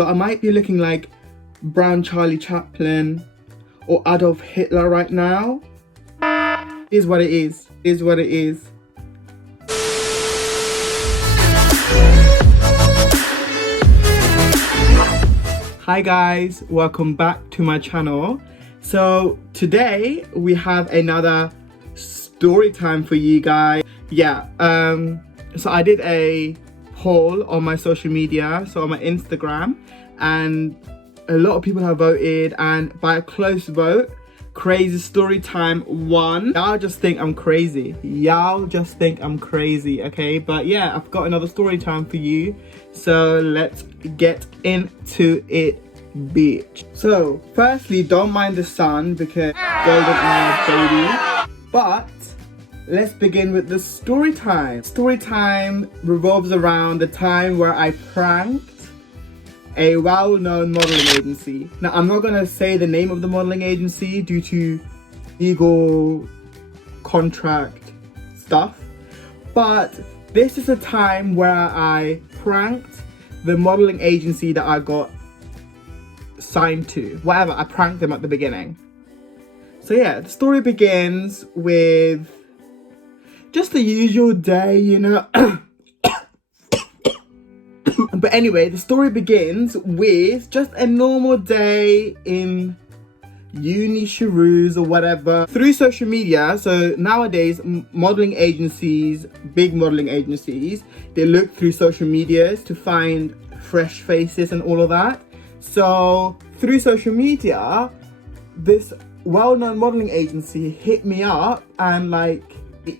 So I might be looking like brown Charlie Chaplin or Adolf Hitler right now. Is what it is. Is what it is. Hi guys, welcome back to my channel. So today we have another story time for you guys. Yeah, so I did a poll on my social media, so on my Instagram, and a lot of people have voted, and by a close vote, Crazy Story Time won. Y'all just think I'm crazy. Y'all just think I'm crazy, okay? But yeah, I've got another story time for you. So let's get into it, bitch. So firstly, don't mind the sun because golden hour, baby. But let's begin with the story time. Story time revolves around the time where I pranked a well-known modeling agency. Now, I'm not gonna say the name of the modeling agency due to legal contract stuff, but this is a time where I pranked the modeling agency that I got signed to. Whatever, I pranked them at the beginning. So yeah, the story begins with just the usual day, you know. But anyway, the story begins with just a normal day in uni Sharoos or whatever. Through social media, so nowadays modeling agencies, big modeling agencies, they look through social medias to find fresh faces and all of that. So through social media, this well-known modeling agency hit me up and like they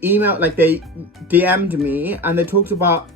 DM'd me and they talked about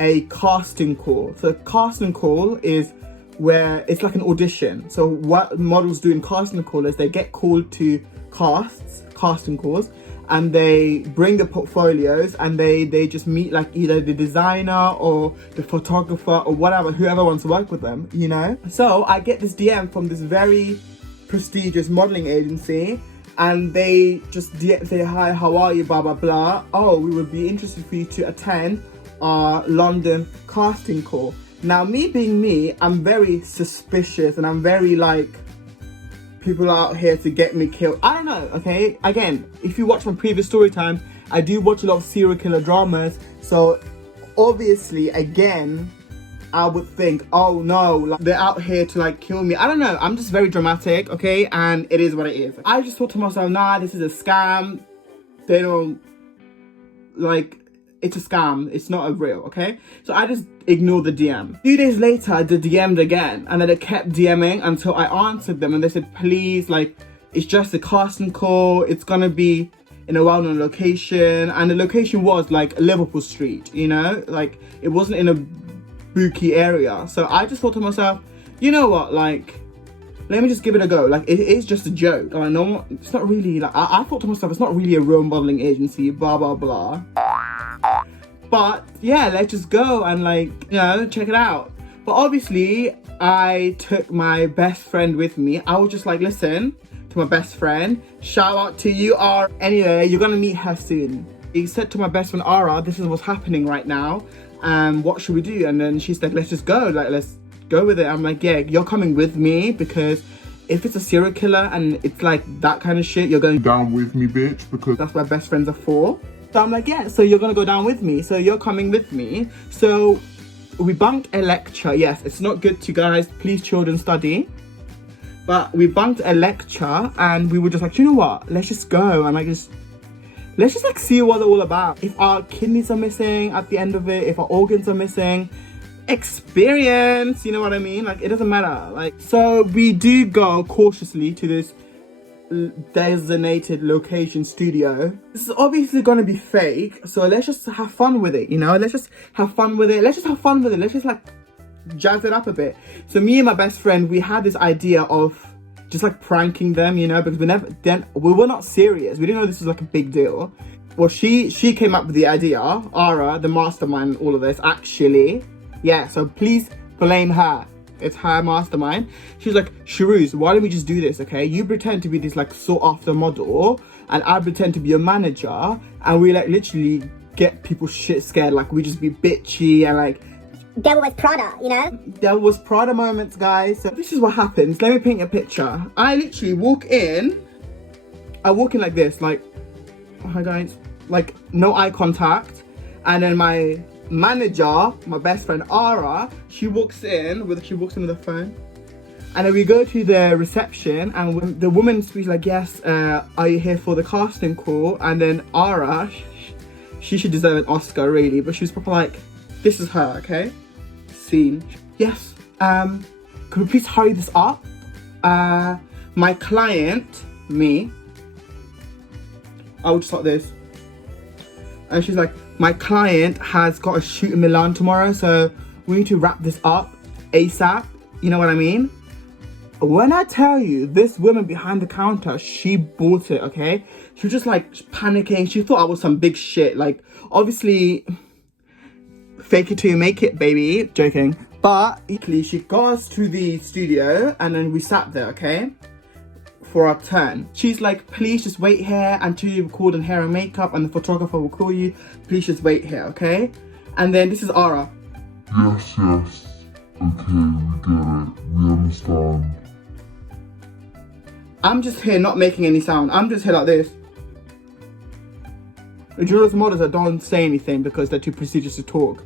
a casting call. So casting call is where it's like an audition. So what models do in casting call is they get called to casting calls, and they bring the portfolios and they just meet like either the designer or the photographer or whatever, whoever wants to work with them, you know? So I get this DM from this very prestigious modeling agency, and they just say, hi, how are you, blah, blah, blah. Oh, we would be interested for you to attend our London casting call. Now, me being me, I'm very suspicious and I'm very like, people are out here to get me killed. I don't know, okay? Again, if you watch my previous story time, I do watch a lot of serial killer dramas. So obviously, again, I would think, oh no, like, they're out here to like kill me. I don't know, I'm just very dramatic, okay? And it is what it is. I just thought to myself, nah, this is a scam. They don't, like, it's a scam, it's not a real, okay? So I just ignored the DM. A few days later, they DM'd again, and then they kept DMing until I answered them, and they said, please, like, it's just a casting call, it's gonna be in a well-known location, and the location was like Liverpool Street, you know? Like, it wasn't in a booky area. So I just thought to myself, you know what, like, let me just give it a go. Like, it is just a joke. Like, no, it's not really, like, I thought to myself, it's not really a real modeling agency, blah, blah, blah. But yeah, let's just go and like, you know, check it out. But obviously, I took my best friend with me. I was just like, listen to my best friend. Shout out to you, Ara. Anyway, you're gonna meet her soon. He said to my best friend, Ara, this is what's happening right now. What should we do? And then she said, let's just go. Like, let's go with it. I'm like, yeah, you're coming with me because if it's a serial killer and it's like that kind of shit, you're going down with me, bitch, because that's what best friends are for. So I'm like, yeah, so you're gonna go down with me. So you're coming with me. So we bunked a lecture. Yes, it's not good to guys, please children study. But we bunked a lecture and we were just like, you know what? Let's just go and like let's just like see what they're all about. If our kidneys are missing at the end of it, if our organs are missing, experience, you know what I mean? Like, it doesn't matter. Like, so we do go cautiously to this designated location studio. This is obviously gonna be fake, so let's just have fun with it, you know? Let's just have fun with it. Let's just like jazz it up a bit. So me and my best friend, we had this idea of just like pranking them, you know, because we were not serious. We didn't know this was like a big deal. Well, she came up with the idea, Ara, the mastermind, all of this, actually. Yeah, so please blame her. It's her mastermind. She's like, Sharoos, why don't we just do this, okay? You pretend to be this like sought after model and I pretend to be a manager, and we like literally get people shit scared. Like, we just be bitchy and like Devil Wears Prada, you know? There was Prada moments, guys. So this is what happens. Let me paint a picture. I literally walk in. I walk in like this, like, oh, hi guys, like no eye contact. And then my manager, my best friend Ara, she walks in with a phone. And then we go to the reception, and when the woman speaks like, yes, are you here for the casting call? And then Ara, she should deserve an Oscar really, but she was proper like, this is her, okay? Scene. Yes, can we please hurry this up? My client, me, I would start this. And she's like, my client has got a shoot in Milan tomorrow, so we need to wrap this up ASAP. You know what I mean? When I tell you, this woman behind the counter, she bought it, okay? She was just like panicking. She thought I was some big shit. Like, obviously, fake it till you make it, baby. Joking. But she got us to the studio and then we sat there, okay? For our turn. She's like, please just wait here until you've called in hair and makeup and the photographer will call you. Please just wait here, okay? And then this is Ara. Yes. Okay, we get it. We understand. I'm just here not making any sound. I'm just here like this. The jurors models that don't say anything because they're too prestigious to talk.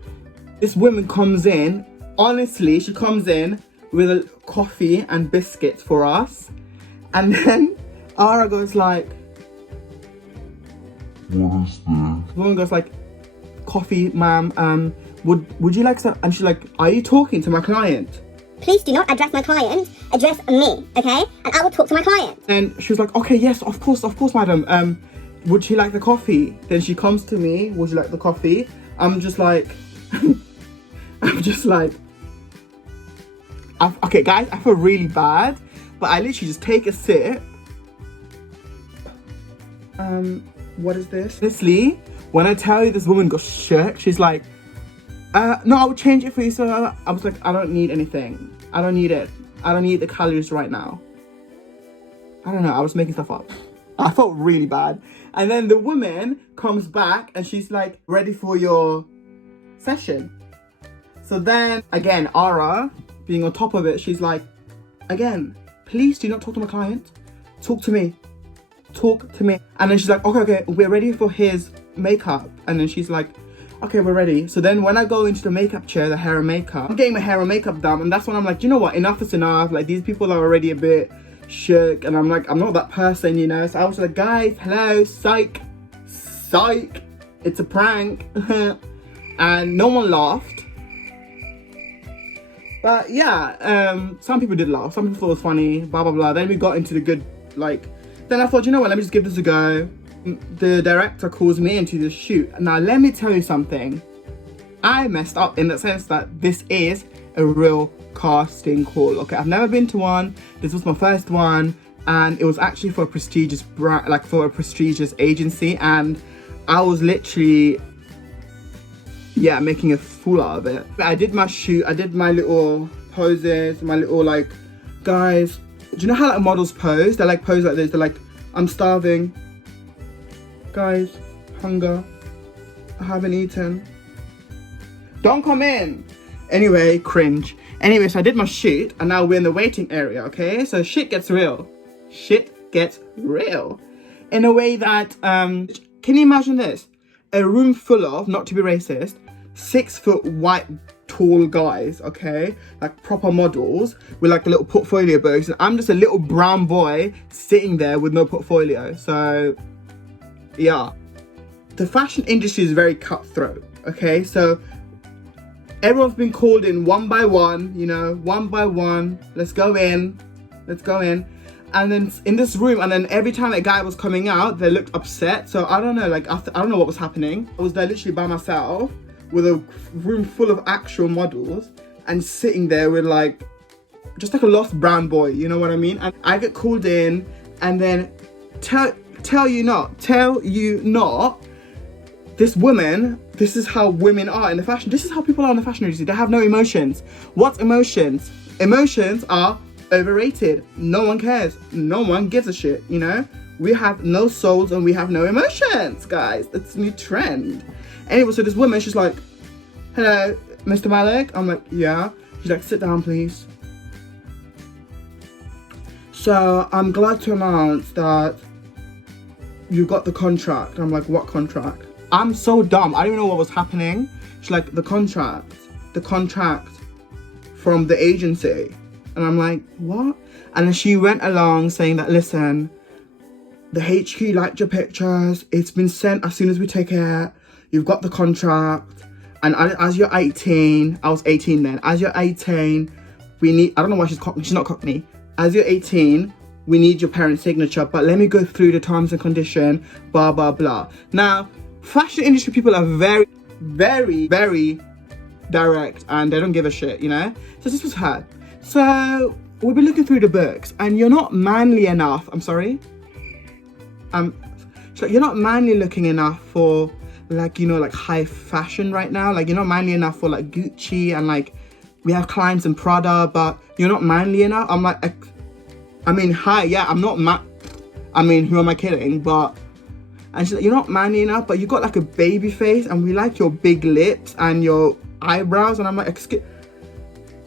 This woman comes in, honestly, she comes in with a coffee and biscuits for us. And then Ara goes like, What is this? the woman goes like, coffee, ma'am, would you like some? And she's like, are you talking to my client? Please do not address my client, address me, okay? And I will talk to my client. And she was like, okay, yes, of course, madam. Would she like the coffee? Then she comes to me, would you like the coffee? I'm just like, okay, guys, I feel really bad, but I literally just take a sip. What is this? Honestly, when I tell you this woman got shook, she's like, no, I'll change it for you. So I was like, I don't need anything. I don't need it. I don't need the calories right now. I don't know. I was making stuff up. I felt really bad. And then the woman comes back and she's like, ready for your session. So then again, Ara, being on top of it, she's like, again, please do not talk to my client. Talk to me. Talk to me. And then she's like, okay, we're ready for his makeup. And then she's like, okay, we're ready. So then when I go into the makeup chair, the hair and makeup, I'm getting my hair and makeup done. And that's when I'm like, you know what? Enough is enough. Like, these people are already a bit shook. And I'm like, I'm not that person, you know? So I was like, guys, hello, psych. It's a prank. And no one laughed. But yeah, some people did laugh. Some people thought it was funny, blah, blah, blah. Then we got into the good, like, then I thought, you know what? Let me just give this a go. The director calls me into the shoot. Now, let me tell you something. I messed up in the sense that this is a real casting call. Okay, I've never been to one. This was my first one, and it was actually for a prestigious brand, like for a prestigious agency, and I was literally, yeah, making a fool out of it. I did my shoot. I did my little poses, my little like, guys. Do you know how like models pose? They like pose like this. They're like, I'm starving. Guys, hunger, I haven't eaten. Don't come in. Anyway, cringe. Anyway, so I did my shoot and now we're in the waiting area, okay? So shit gets real. Shit gets real. In a way that, can you imagine this? A room full of, not to be racist, 6 foot white tall guys, okay? Like proper models with like a little portfolio books. And I'm just a little brown boy sitting there with no portfolio. So yeah, the fashion industry is very cutthroat, okay? So everyone's been called in one by one, you know, one by one. Let's go in. And then in this room, and then every time a guy was coming out, they looked upset. So I don't know, like, I don't know what was happening. I was there literally by myself with a room full of actual models and sitting there with like, just like a lost brown boy, you know what I mean? And I get called in and then tell you not, this woman, this is how women are in the fashion. This is how people are in the fashion industry. They have no emotions. What's emotions? Emotions are overrated. No one cares. No one gives a shit, you know? We have no souls and we have no emotions, guys. It's a new trend. Anyway, so this woman, she's like, hello, Mr. Malik? I'm like, yeah. She's like, sit down, please. So I'm glad to announce that you got the contract. I'm like, what contract? I'm so dumb. I didn't even know what was happening. She's like, the contract from the agency. And I'm like, what? And then she went along saying that, listen, the HQ liked your pictures. It's been sent as soon as we take it. You've got the contract. And as you're 18, I was 18 then. As you're 18, we need, I don't know why she's Cockney. She's not Cockney. As you're 18, we need your parents' signature. But let me go through the terms and condition, blah, blah, blah. Now, fashion industry people are very, very, very direct. And they don't give a shit, you know? So this was her. So we'll be looking through the books. And you're not manly enough. I'm sorry? She's like, you're not manly looking enough for, like, you know, like high fashion right now. Like, you're not manly enough for like Gucci, and like we have clients in Prada, but you're not manly enough. I'm like, I mean, hi, yeah, I'm not I mean, who am I kidding? But, and she's like, you're not manly enough, but you got like a baby face, and we like your big lips and your eyebrows. And I'm like, excuse,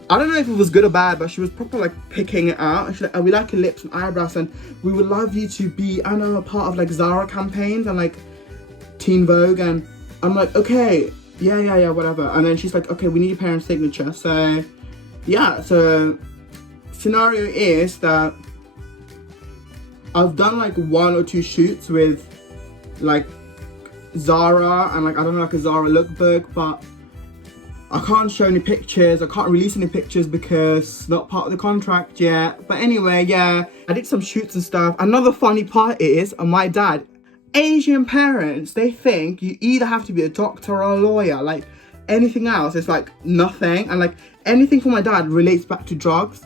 I don't know if it was good or bad, but she was probably like picking it out. And she's like, oh, we like your lips and eyebrows, and we would love you to be, I don't know, a part of like Zara campaigns and like Teen Vogue. And I'm like, okay, yeah, whatever. And then she's like, okay, we need your parents' signature. So yeah, so scenario is that I've done like 1 or 2 shoots with like Zara and like, I don't know, like a Zara lookbook, but I can't show any pictures. I can't release any pictures because it's not part of the contract yet. But anyway, yeah, I did some shoots and stuff. Another funny part is, my dad, Asian parents, they think you either have to be a doctor or a lawyer. Like anything else, it's like nothing. And like anything for my dad relates back to drugs.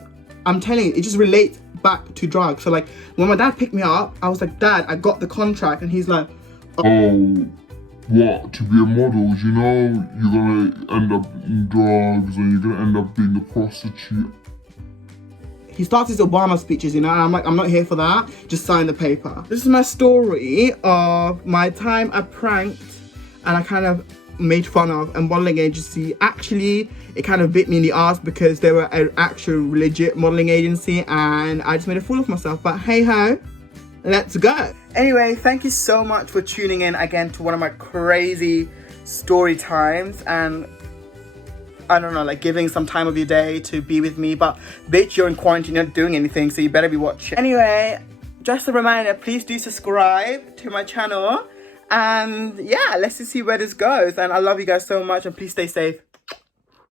I'm telling you, it just relates back to drugs. So like when my dad picked me up, I was like, Dad, I got the contract. And he's like, Oh, what? To be a model, you know, you're gonna end up in drugs, and you're gonna end up being a prostitute. he starts his Obama speeches, you know, and I'm like, I'm not here for that. Just sign the paper. This is my story of my time I pranked and I kind of made fun of a modeling agency. Actually, it kind of bit me in the ass because they were an actual legit modeling agency and I just made a fool of myself. But hey ho, let's go. Anyway, thank you so much for tuning in again to one of my crazy story times, and I don't know, like giving some time of your day to be with me. But bitch, you're in quarantine, you're not doing anything, so you better be watching. Anyway, just a reminder, please do subscribe to my channel. And yeah, let's just see where this goes. And I love you guys so much, and please stay safe.